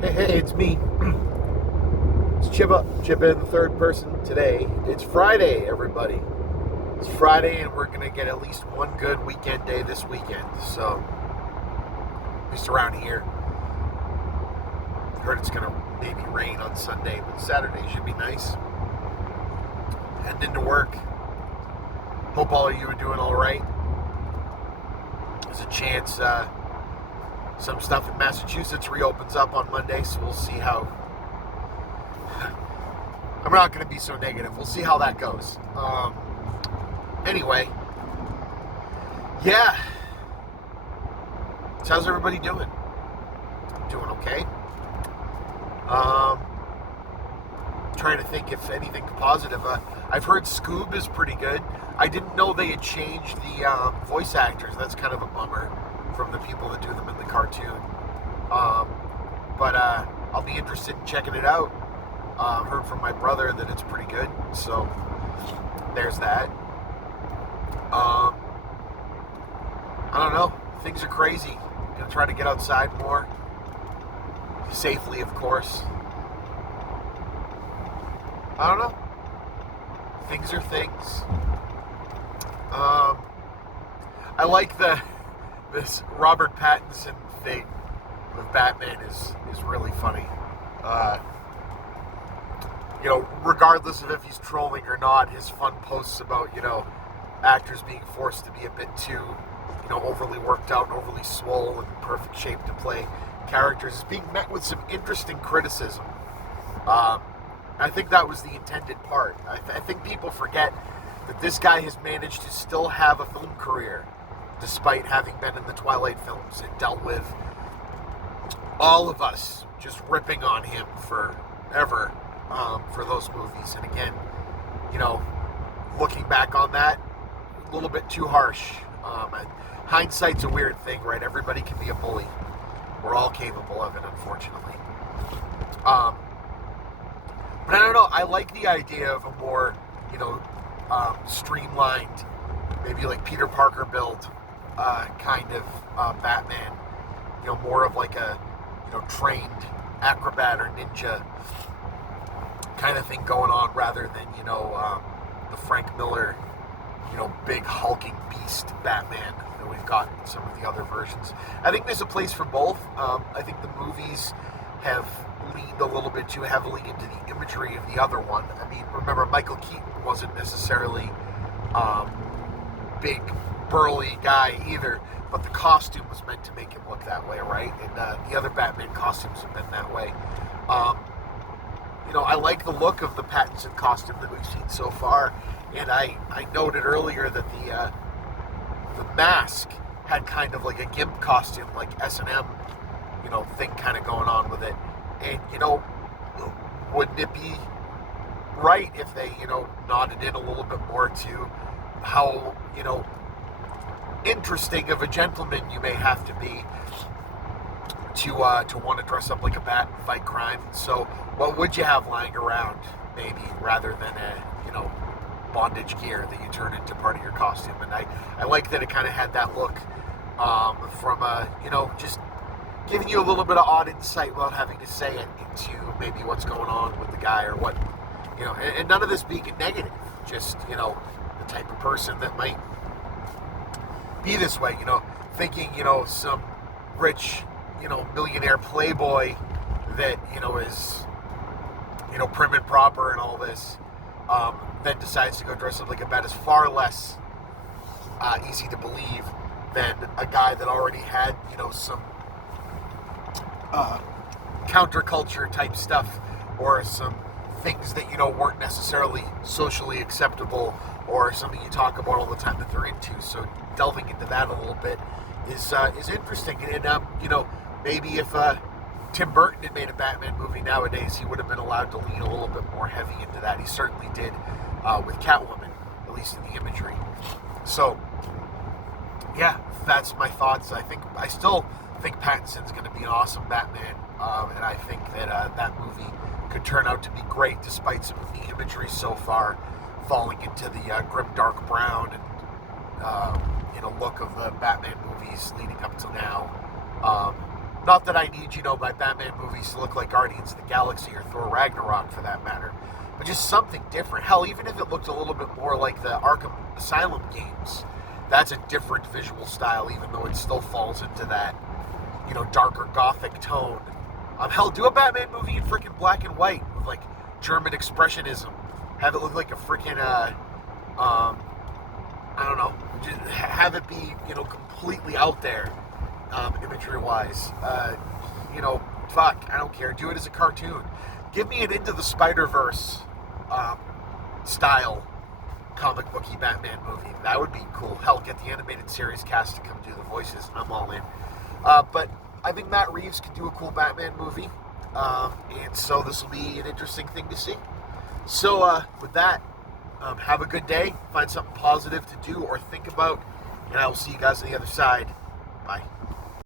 Hey, it's me. It's Chippa in the third person today. It's Friday, everybody. It's Friday, and we're gonna get at least one good weekend day this weekend. So, at least around here, I heard it's gonna maybe rain on Sunday, but Saturday should be nice. Heading into work. Hope all of you are doing all right. There's a chance some stuff in Massachusetts reopens up on Monday, so we'll see how. I'm not going to be so negative. We'll see how that goes. Anyway, yeah. So how's everybody doing? Doing okay. Trying to think if anything positive. I've heard Scoob is pretty good. I didn't know they had changed the voice actors. That's kind of a bummer from the people that do them in the cartoon. But I'll be interested in checking it out. Heard from my brother that it's pretty good, so there's that. I don't know. Things are crazy. Gonna try to get outside more, safely, of course. I don't know. Things are things. I like this Robert Pattinson thing with Batman is really funny. Regardless of if he's trolling or not, his fun posts about, actors being forced to be a bit too, overly worked out and overly swole and perfect shape to play characters is being met with some interesting criticism. I think that was the intended part. I think people forget that this guy has managed to still have a film career despite having been in the Twilight films and dealt with all of us just ripping on him forever for those movies. And again, looking back on that, a little bit too harsh. And hindsight's a weird thing, right? Everybody can be a bully. We're all capable of it, unfortunately. But I don't know. I like the idea of a more, streamlined, maybe like Peter Parker build kind of Batman. More of like a, trained acrobat or ninja kind of thing going on rather than, the Frank Miller, big hulking beast Batman that we've got in some of the other versions. I think there's a place for both. I think the movies have leaned a little bit too heavily into the imagery of the other one. I mean, remember, Michael Keaton wasn't necessarily big, burly guy either, but the costume was meant to make him look that way, right? And the other Batman costumes have been that way. I like the look of the Pattinson costume that we've seen so far, and I noted earlier that the mask had kind of like a gimp costume, like S&M, thing kind of going on with it. And, wouldn't it be right if they, nodded in a little bit more to how, interesting of a gentleman you may have to be to want to dress up like a bat and fight crime. So what would you have lying around, maybe, rather than a, bondage gear that you turn into part of your costume? And I like that it kind of had that look from, just giving you a little bit of odd insight without having to say it into maybe what's going on with the guy or what, and none of this being a negative, just, the type of person that might be this way, thinking, some rich, millionaire playboy that, is, prim and proper and all this, then decides to go dress up like a bat is far less easy to believe than a guy that already had, some counterculture type stuff or some things that, weren't necessarily socially acceptable or something you talk about all the time that they're into. So delving into that a little bit is interesting. And, maybe if Tim Burton had made a Batman movie nowadays, he would have been allowed to lean a little bit more heavy into that. He certainly did with Catwoman, at least in the imagery. So, yeah, that's my thoughts. I still think Pattinson's going to be an awesome Batman, and I think that that movie could turn out to be great despite some of the imagery so far falling into the grim dark brown and look of the Batman movies leading up to now. Not that I need, my Batman movies to look like Guardians of the Galaxy or Thor Ragnarok for that matter, but just something different. Hell, even if it looked a little bit more like the Arkham Asylum games, that's a different visual style, even though it still falls into that, darker gothic tone. Hell, do a Batman movie in freaking black and white with like German expressionism. Have it look like a freaking, I don't know, just have it be, completely out there, imagery-wise. Fuck, I don't care. Do it as a cartoon. Give me an Into the Spider-Verse style comic booky Batman movie. That would be cool. Hell, get the animated series cast to come do the voices. I'm all in. But I think Matt Reeves could do a cool Batman movie. And so this will be an interesting thing to see. So with that, have a good day. Find something positive to do or think about. And I will see you guys on the other side. Bye.